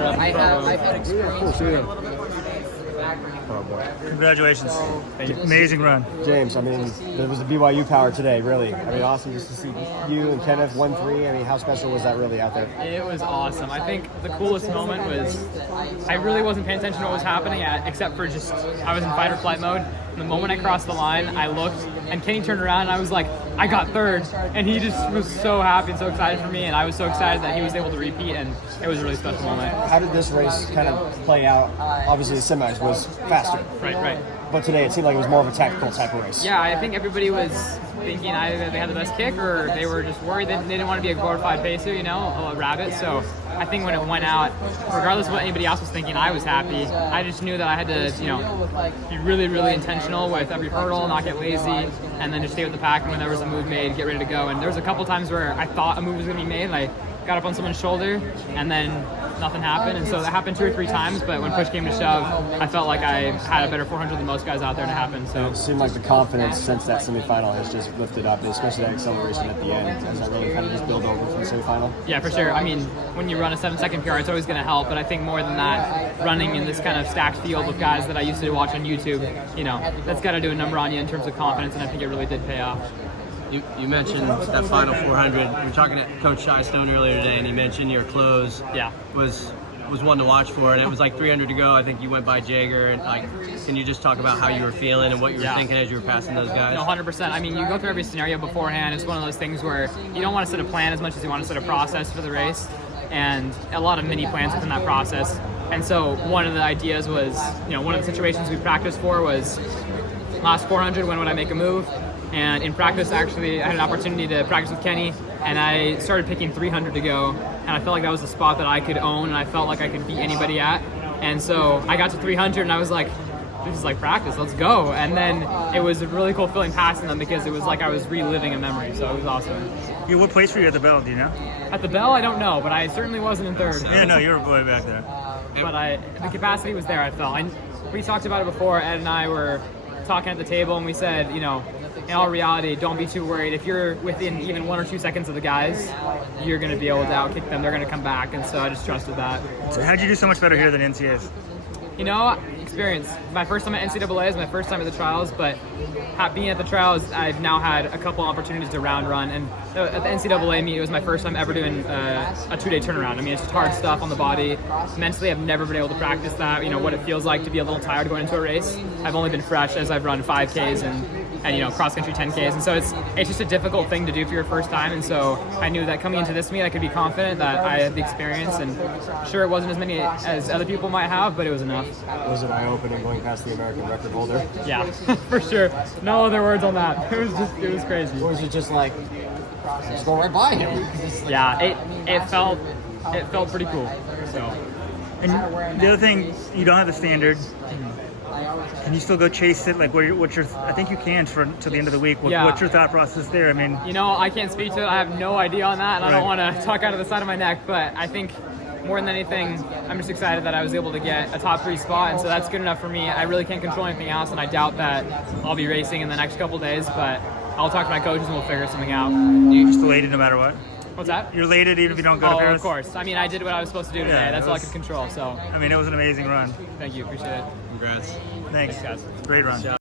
proud of. I've had experience. Oh boy. Congratulations. Thank you. Amazing run. James, I mean, there was the BYU power today, really. I mean, awesome just to see you and Kenneth 1-3. I mean, how special was that really out there? It was awesome. I think the coolest moment was I really wasn't paying attention to what was happening except for just I was in fight or flight mode. And the moment I crossed the line, I looked and Kenny turned around and I was like, I got third. And he just was so happy and so excited for me. And I was so excited that he was able to repeat. And it was a really special moment. How did this race kind of play out? Obviously, the semis was faster. Right. But today it seemed like it was more of a tactical type of race. Yeah, I think everybody was thinking either they had the best kick or they were just worried that they didn't want to be a glorified pacer, a rabbit. So I think when it went out, regardless of what anybody else was thinking, I was happy. I just knew that I had to, be really, really intentional with every hurdle, not get lazy, and then just stay with the pack. And when there was a move made, get ready to go. And there was a couple times where I thought a move was going to be made, and I got up on someone's shoulder, and then nothing happened. And so that happened 2 or 3 times, but when push came to shove, I felt like I had a better 400 than most guys out there, and it happened. So it seemed like the confidence since that semifinal has just lifted up, especially that acceleration at the end. Does that really kind of just build over from the semifinal? Yeah, for sure. I mean, when you run a 7-second PR, it's always going to help, but I think more than that, running in this kind of stacked field with guys that I used to watch on YouTube, that's got to do a number on you in terms of confidence, and I think it really did pay off. You mentioned that final 400. We were talking to Coach Shystone earlier today, and he mentioned your close was one to watch for, and it was like 300 to go. I think you went by Jager, and can you just talk about how you were feeling and what you were thinking as you were passing those guys? No, 100%. I mean, you go through every scenario beforehand. It's one of those things where you don't want to set a plan as much as you want to set a process for the race, and a lot of mini plans within that process. And so one of the ideas was, one of the situations we practiced for was last 400, when would I make a move? And in practice, actually, I had an opportunity to practice with Kenny, and I started picking 300 to go, and I felt like that was the spot that I could own, and I felt like I could beat anybody at. And so I got to 300, and I was like, this is like practice, let's go. And then it was a really cool feeling passing them because it was like I was reliving a memory, so it was awesome. Yeah, what place were you at the bell, do you know? At the bell, I don't know, but I certainly wasn't in third. Yeah, no, you were way back there. But the capacity was there, I felt. We talked about it before. Ed and I were talking at the table, and we said, in all reality, don't be too worried. If you're within even 1 or 2 seconds of the guys, you're going to be able to outkick them. They're going to come back, and so I just trusted that. So how'd you do so much better here than NCAAs? Experience. My first time at NCAA is my first time at the trials, but being at the trials, I've now had a couple opportunities to round run, and at the NCAA meet, it was my first time ever doing a 2-day turnaround. I mean, it's just hard stuff on the body. Mentally, I've never been able to practice that, what it feels like to be a little tired going into a race. I've only been fresh as I've run 5Ks and cross-country 10Ks, and so it's just a difficult thing to do for your first time, and so I knew that coming into this meet, I could be confident that I had the experience, and sure, it wasn't as many as other people might have, but it was enough. Was it eye-opening going past the American record holder? Yeah, for sure. No other words on that. It was crazy. Or was it just like, just go right by him? Yeah, it felt pretty cool. So. And the other thing, you don't have the standard. Can you still go chase it? Like, what's your? I think you can till the end of the week. What's your thought process there? I mean, I can't speak to it. I have no idea on that, and I don't want to talk out of the side of my neck. But I think more than anything, I'm just excited that I was able to get a top 3 spot, and so that's good enough for me. I really can't control anything else, and I doubt that I'll be racing in the next couple days. But I'll talk to my coaches and we'll figure something out. You're just elated no matter what. What's that? You're elated even if you don't go to Paris? Of course. I mean, I did what I was supposed to do today. That's all I could control. So. I mean, it was an amazing run. Thank you. Appreciate it. Congrats. Thanks guys. Great run.